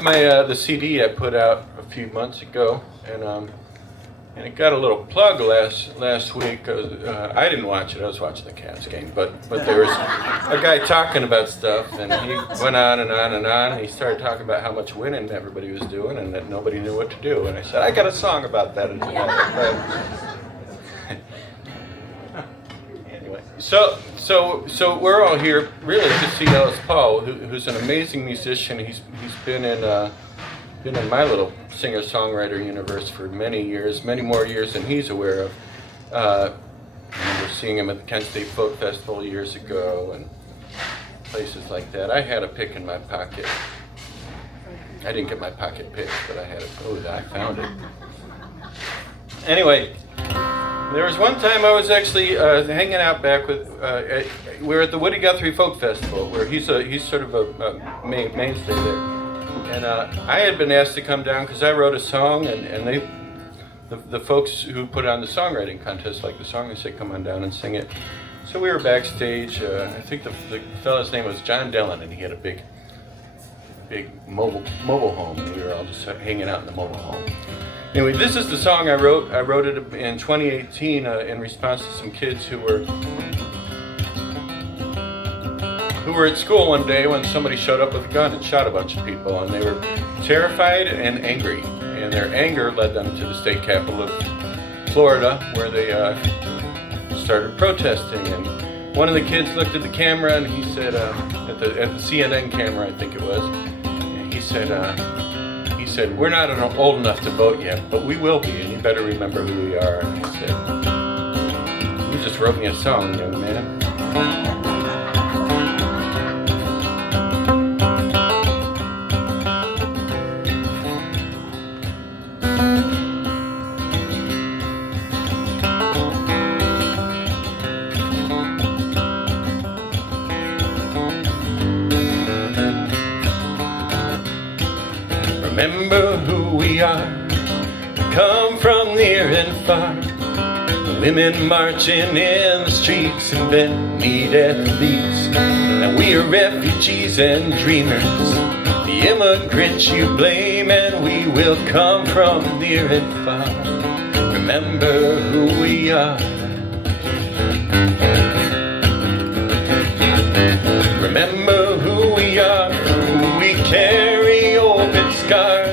The CD I put out a few months ago, and it got a little plug last week. I didn't watch it; I was watching the Cavs game. But there was a guy talking about stuff, and he went on and on and on. And he started talking about how much winning everybody was doing, and that nobody knew what to do. And I said, I got a song about that. Anyway, so we're all here really to see Ellis Paul, who's an amazing musician. He's been in my little singer-songwriter universe for many years, many more years than he's aware of. I remember seeing him at the Kent State Folk Festival years ago and places like that. I had a pick in my pocket. I didn't get my pocket picked, but I had it. Oh, I found it. Anyway, there was one time I was actually hanging out back with. We were at the Woody Guthrie Folk Festival, where he's sort of a mainstay there. And I had been asked to come down because I wrote a song, and the folks who put on the songwriting contest liked the song. They said, "Come on down and sing it." So we were backstage. I think the fellow's name was John Dillon, and he had a big mobile home, and we were all just hanging out in the mobile home. Anyway, this is the song I wrote. I wrote it in 2018 in response to some kids who were at school one day when somebody showed up with a gun and shot a bunch of people, and they were terrified and angry, and their anger led them to the state capital of Florida, where they started protesting. And one of the kids looked at the camera and he said, at the CNN camera, I think it was, and he said, "We're not old enough to vote yet, but we will be, and you better remember who we are." And I said, "You just wrote me a song, young man." Remember who we are, come from near and far. Women marching in the streets and men need athletes. Now we are refugees and dreamers, the immigrants you blame, and we will come from near and far. Remember who we are. Remember who we are, who we carry open scars.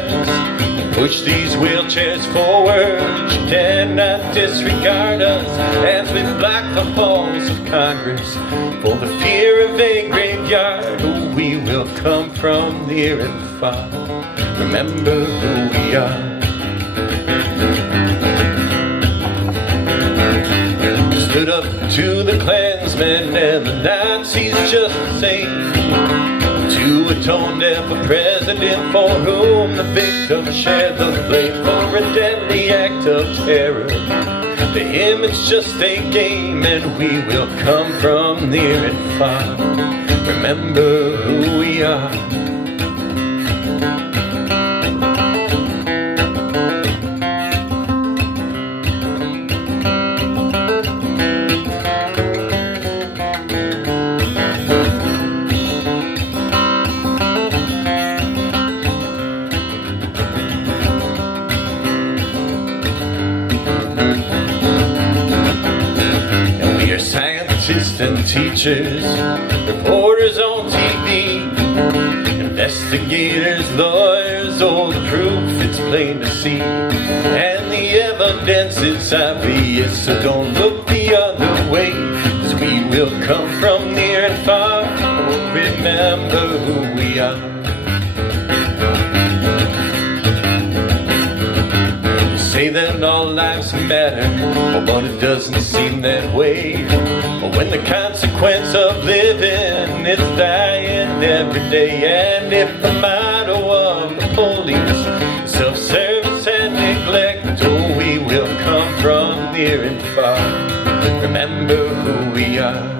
Push these wheelchairs forward, you cannot disregard us as we block the halls of Congress for the fear of a graveyard. Oh, we will come from near and far. Remember who we are. Stood up to the Klansmen and the Nazis just the same, to atone for president for whom the victims shared the blame for a deadly act of terror. To him it's just a game, and we will come from near and far. Remember who we are. And teachers, reporters on TV, investigators, lawyers, all the proof it's plain to see, and the evidence is obvious, so don't look the other way, 'cause we will come from near and far. Oh, remember who we are. Say that all lives matter, but it doesn't seem that way. But when the consequence of living is dying every day, and if the motto of the police is self-service and neglect, oh, we will come from near and far. Remember who we are.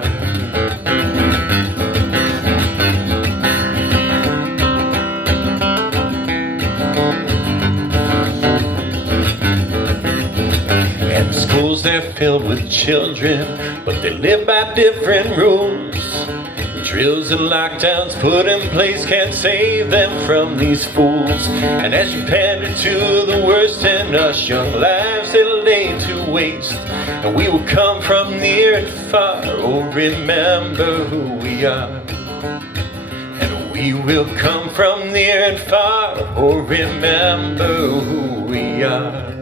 And the schools, they're filled with children, but they live by different rules. Drills and lockdowns put in place can't save them from these fools. And as you pander to the worst in us, young lives they lay to waste. And we will come from near and far, oh remember who we are. And we will come from near and far, oh remember who we are.